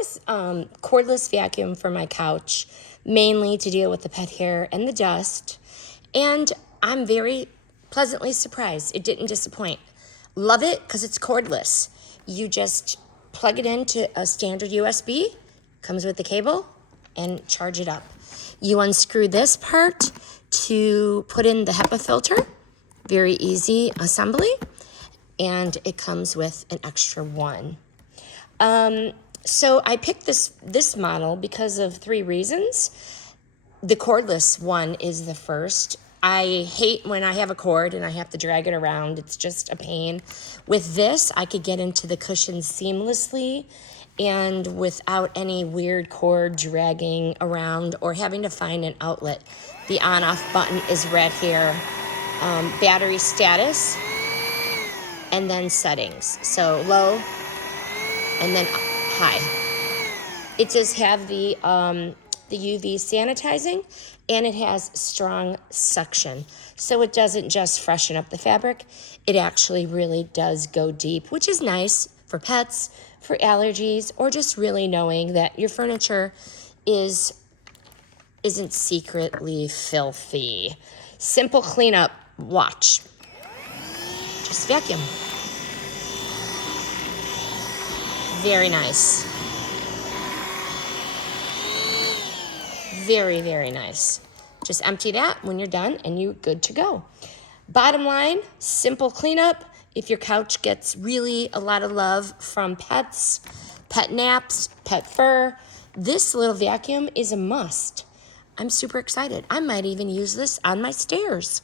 this cordless vacuum for my couch, mainly to deal with the pet hair and the dust. And I'm very pleasantly surprised. It didn't disappoint. Love it because it's cordless. You just plug it into a standard USB, comes with the cable, and charge it up. You unscrew this part to put in the HEPA filter. Very easy assembly. And it comes with an extra one. So I picked this model because of 3 reasons. The cordless one is the first. I hate when I have a cord and I have to drag it around. It's just a pain. With this, I could get into the cushions seamlessly and without any weird cord dragging around or having to find an outlet. The on-off button is right here. Battery status, and then settings. So low, and then high. It does have the UV sanitizing, and it has strong suction. So it doesn't just freshen up the fabric, it actually really does go deep, which is nice for pets, for allergies, or just really knowing that your furniture isn't secretly filthy. Simple cleanup, watch. Just vacuum. Very nice. Very, very nice. Just empty that when you're done and you're good to go. Bottom line, simple cleanup. If your couch gets really a lot of love from pets, pet naps, pet fur, this little vacuum is a must. I'm super excited. I might even use this on my stairs.